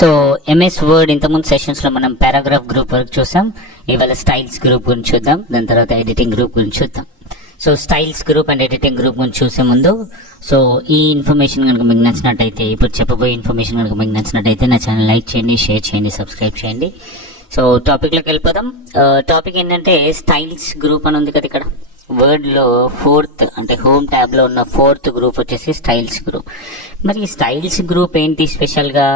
So MS word ఇంతకుముందు సెషన్స్లో మనం paragraph group వరకు చూసాం. ఇవాళ స్టైల్స్ గ్రూప్ గురించి చూద్దాం. దాని తర్వాత ఎడిటింగ్ గ్రూప్ గురించి చూద్దాం. So styles group and editing group గురించి చూసే ముందు సో ఈ ఇన్ఫర్మేషన్ కనుక మీకు నచ్చినట్టయితే ఇప్పుడు చెప్పబోయే ఇన్ఫర్మేషన్ కనుక మీకు నచ్చినట్టయితే నా ఛానల్ లైక్ చేయండి షేర్ చేయండి సబ్స్క్రైబ్ చేయండి. సో టాపిక్లోకి వెళ్ళిపోదాం. Uh, టాపిక్ ఏంటంటే స్టైల్స్ గ్రూప్ అని ఉంది కదా ఇక్కడ. వర్డ్లో ఫోర్త్ అంటే హోమ్ ట్యాబ్లో ఉన్న ఫోర్త్ గ్రూప్ వచ్చేసి స్టైల్స్ గ్రూప్ మరి ఈ స్టైల్స్ గ్రూప్ ఏంటి స్పెషల్గా?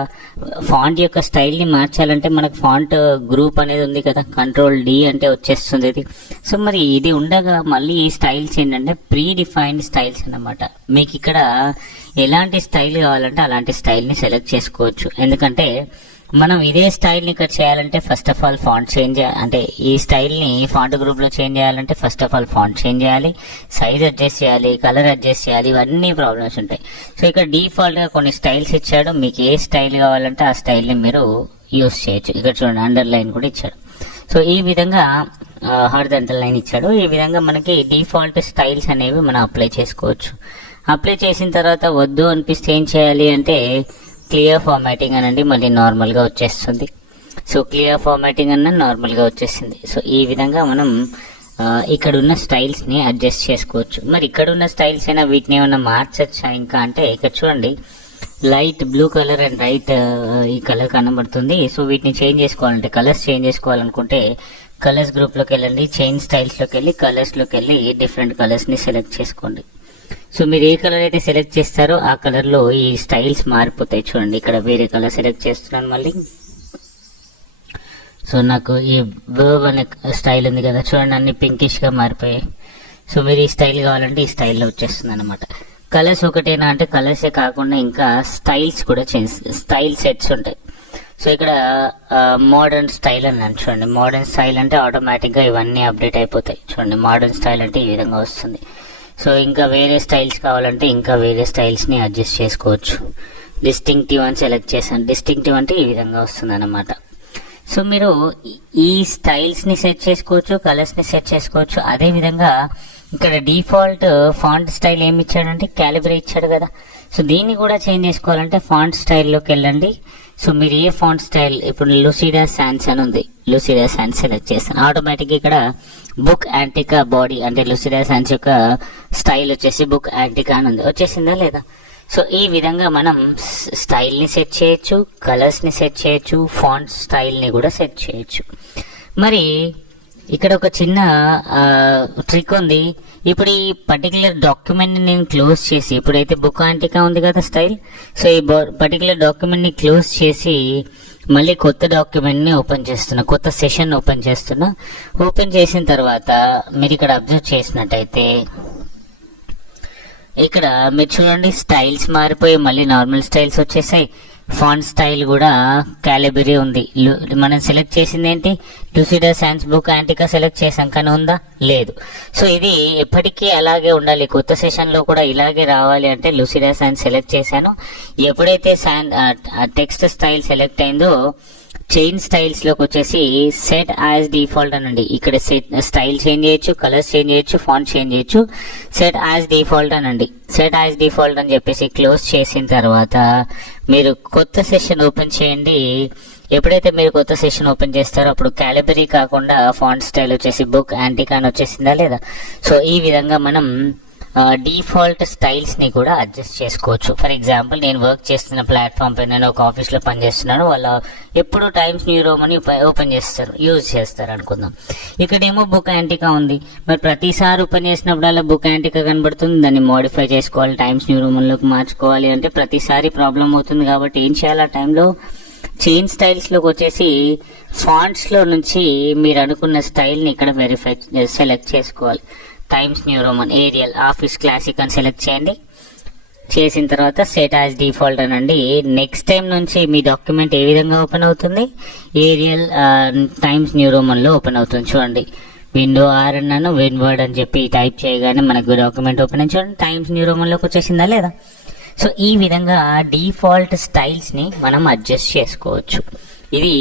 ఫాంట్ యొక్క స్టైల్ని మార్చాలంటే మనకు ఫాంట్ గ్రూప్ అనేది ఉంది కదా కంట్రోల్ డి అంటే వచ్చేస్తుంది ఇది. సో మరి ఇది ఉండగా మళ్ళీ ఈ స్టైల్స్ ఏంటంటే ప్రీ డిఫైన్డ్ స్టైల్స్ అన్నమాట. మీకు ఇక్కడ ఎలాంటి స్టైల్ కావాలంటే అలాంటి స్టైల్ని సెలెక్ట్ చేసుకోవచ్చు. ఎందుకంటే మనం ఇదే స్టైల్ని ఇక్కడ చేయాలంటే first of all font change అంటే ఈ స్టైల్ని ఫాంట్ గ్రూప్లో చేంజ్ చేయాలంటే first of all font change చేయాలి. సైజ్ అడ్జస్ట్ చేయాలి కలర్ అడ్జస్ట్ చేయాలి ఇవన్నీ ప్రాబ్లమ్స్ ఉంటాయి. సో ఇక్కడ డీఫాల్ట్గా కొన్ని స్టైల్స్ ఇచ్చాడు. మీకు ఏ స్టైల్ కావాలంటే ఆ స్టైల్ని మీరు యూస్ చేయొచ్చు. ఇక్కడ చూడండి అండర్ లైన్ కూడా ఇచ్చాడు. సో ఈ విధంగా హార్జెంటల్ లైన్ ఇచ్చాడు. ఈ విధంగా మనకి డిఫాల్ట్ స్టైల్స్ అనేవి మనం అప్లై చేసుకోవచ్చు. అప్లై చేసిన తర్వాత వద్దు అనిపిస్తే ఏం చేయాలి అంటే క్లియర్ ఫార్మాటింగ్ అనండి మళ్ళీ నార్మల్గా వచ్చేస్తుంది. సో క్లియర్ ఫార్మాటింగ్ అన్న నార్మల్గా వచ్చేసింది. సో ఈ విధంగా మనం ఇక్కడ ఉన్న స్టైల్స్ని అడ్జస్ట్ చేసుకోవచ్చు. మరి ఇక్కడ ఉన్న స్టైల్స్ అయినా వీటిని ఏమైనా మార్చచ్చా ఇంకా అంటే ఇక్కడ చూడండి. Light blue colour and right ఈ కలర్ కనబడుతుంది. సో వీటిని చేంజ్ చేసుకోవాలంటే కలర్స్ చేంజ్ చేసుకోవాలనుకుంటే కలర్స్ గ్రూప్లోకి వెళ్ళండి చైన్ స్టైల్స్లోకి వెళ్ళి కలర్స్లోకి వెళ్ళి డిఫరెంట్ కలర్స్ని సెలెక్ట్ చేసుకోండి. సో మీరు ఏ కలర్ అయితే సెలెక్ట్ చేస్తారో ఆ కలర్లో ఈ స్టైల్స్ మారిపోతాయి చూడండి. ఇక్కడ వేరే కలర్ సెలెక్ట్ చేస్తున్నాను మళ్ళీ. సో నాకు ఈ వర్వ్ అనే స్టైల్ ఉంది కదా చూడండి అన్ని పింకిష్గా మారిపోయాయి. సో మీరు ఈ స్టైల్ కావాలంటే ఈ స్టైల్లో వచ్చేస్తుంది అనమాట కలర్స్ ఒకటేనా అంటే కలర్సే కాకుండా ఇంకా స్టైల్స్ కూడా చేంజ్ స్టైల్ సెట్స్ ఉంటాయి. సో ఇక్కడ మోడర్న్ స్టైల్ అని చూడండి. మోడర్న్ స్టైల్ అంటే ఆటోమేటిక్గా ఇవన్నీ అప్డేట్ అయిపోతాయి. చూడండి మోడర్న్ స్టైల్ అంటే ఈ విధంగా వస్తుంది. సో ఇంకా వేరే స్టైల్స్ కావాలంటే ఇంకా వేరే స్టైల్స్ని అడ్జస్ట్ చేసుకోవచ్చు. డిస్టింక్టివ్ అని సెలెక్ట్ చేశాను. డిస్టింక్టివ్ అంటే ఈ విధంగా వస్తుందన్నమాట. సో మీరు ఈ- స్టైల్స్ని సెట్ చేసుకోవచ్చు కలర్స్ని సెట్ చేసుకోవచ్చు. అదే విధంగా ఇక్కడ డిఫాల్ట్ ఫాంట్ స్టైల్ ఏమి ఇచ్చాడంటే క్యాలిబ్రే ఇచ్చాడు కదా. సో దీన్ని కూడా చేంజ్ చేసుకోవాలంటే ఫాంట్ స్టైల్లోకి వెళ్ళండి. సో మీరు ఏ ఫాంట్ స్టైల్ ఇప్పుడు లూసిడా శాన్స్ అని ఉంది. లూసిడా శాన్స్ సెలెక్ట్ చేస్తాను ఆటోమేటిక్ ఇక్కడ బుక్ యాంటికా బాడీ అంటే లూసిడా శాన్స్ యొక్క స్టైల్ వచ్చేసి బుక్ యాంటికా అని ఉంది. వచ్చేసిందా లేదా? సో ఈ విధంగా మనం స్టైల్ని సెట్ చేయొచ్చు కలర్స్ని సెట్ చేయొచ్చు ఫాంట్ స్టైల్ని కూడా సెట్ చేయొచ్చు. మరి ఇక్కడ ఒక చిన్న ట్రిక్ ఉంది. ఇప్పుడు ఈ పర్టికులర్ డాక్యుమెంట్ని నేను క్లోజ్ చేసి ఇప్పుడైతే బుక్ ఆంటికా ఉంది కదా స్టైల్ సో ఈ పర్టికులర్ డాక్యుమెంట్ని క్లోజ్ చేసి మళ్ళీ కొత్త డాక్యుమెంట్ని ఓపెన్ చేస్తున్నా కొత్త సెషన్ ఓపెన్ చేస్తున్నా. ఓపెన్ చేసిన తర్వాత మీరు ఇక్కడ అబ్జర్వ్ చేసినట్టయితే ఇక్కడ మీరు చూడండి స్టైల్స్ మారిపోయి మళ్ళీ నార్మల్ స్టైల్స్ వచ్చేసాయి. ఫాంట్ స్టైల్ కూడా క్యాలిబరీ ఉంది. మనం సెలెక్ట్ చేసింది ఏంటి? Lucida Sans Book Antiqua select చేసాం కానీ ఉందా? లేదు. సో ఇది ఎప్పటికీ అలాగే ఉండాలి. కొత్త సెషన్లో కూడా ఇలాగే రావాలి అంటే లూసిడా సైన్స్ సెలెక్ట్ చేశాను. ఎప్పుడైతే సైన్ టెక్స్ట్ స్టైల్ సెలెక్ట్ అయిందో చైన్ స్టైల్స్లోకి వచ్చేసి సెట్ యాజ్ డిఫాల్ట్ అనండి. ఇక్కడ సెట్ స్టైల్ చేంజ్ చేయొచ్చు కలర్స్ చేంజ్ చేయొచ్చు ఫాంట్ చేంజ్ చేయొచ్చు. సెట్ యాజ్ డిఫాల్ట్ అనండి. సెట్ యాజ్ డిఫాల్ట్ అని చెప్పేసి క్లోజ్ చేసిన తర్వాత మీరు కొత్త సెషన్ ఓపెన్ చేయండి. ఎప్పుడైతే మీరు కొత్త సెషన్ ఓపెన్ చేస్తారో అప్పుడు క్యాలిబరీ కాకుండా ఫాంట్ స్టైల్ వచ్చేసి బుక్ యాంటికా అని వచ్చేసిందా లేదా? సో ఈ విధంగా మనం డిఫాల్ట్ స్టైల్స్ని కూడా అడ్జస్ట్ చేసుకోవచ్చు. ఫర్ ఎగ్జాంపుల్ నేను వర్క్ చేస్తున్న ప్లాట్ఫామ్ పై నేను ఒక ఆఫీస్లో పనిచేస్తున్నాను వాళ్ళ ఎప్పుడు టైమ్స్ న్యూ రోమ్ అని ఓపెన్ చేస్తారు యూజ్ చేస్తారు అనుకుందాం. ఇక్కడేమో బుక్ యాంటికా ఉంది. మరి ప్రతిసారి ఓపెన్ చేసినప్పుడల్లా బుక్ యాంటికా కనబడుతుంది. దాన్ని మోడిఫై చేసుకోవాలి టైమ్స్ న్యూ రోమన్లోకి మార్చుకోవాలి అంటే ప్రతిసారి ప్రాబ్లం అవుతుంది కాబట్టి ఏం చేయాలి ఆ టైంలో చైన్ స్టైల్స్లోకి వచ్చేసి ఫాంట్స్లో నుంచి మీరు అనుకున్న స్టైల్ని ఇక్కడ వెరిఫై సెలెక్ట్ చేసుకోవాలి. Times New Roman Arial Office Classic అని సెలెక్ట్ చేయండి. చేసిన తర్వాత సెట్ యాజ్ డిఫాల్ట్ అనండి. నెక్స్ట్ టైం నుంచి మీ డాక్యుమెంట్ ఏ విధంగా ఓపెన్ అవుతుంది? ఏరియల్ టైమ్స్ న్యూ రోమన్లో ఓపెన్ అవుతుంది చూడండి. విండో ఆర్ అన్నాను విన్ వర్డ్ అని చెప్పి టైప్ చేయగానే మనకు డాక్యుమెంట్ ఓపెన్ అయి చూడండి. టైమ్స్ న్యూ రోమన్లోకి వచ్చేసిందా లేదా? సో ఈ విధంగా డిఫాల్ట్ స్టైల్స్ని మనం అడ్జస్ట్ చేసుకోవచ్చు. ఇది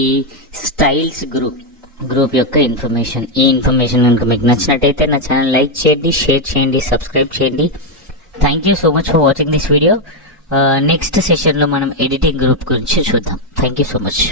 స్టైల్స్ గ్రూప్. గ్రూప్ యొక్క ఇన్ఫర్మేషన్. ఈ ఇన్ఫర్మేషన్ కనుక మీకు నచ్చినట్టయితే నా ఛానల్ లైక్ చేయండి షేర్ చేయండి సబ్స్క్రైబ్ చేయండి. Thank you so much for watching this video next సెషన్లో మనం ఎడిటింగ్ గ్రూప్ గురించి చూద్దాం. Thank you so much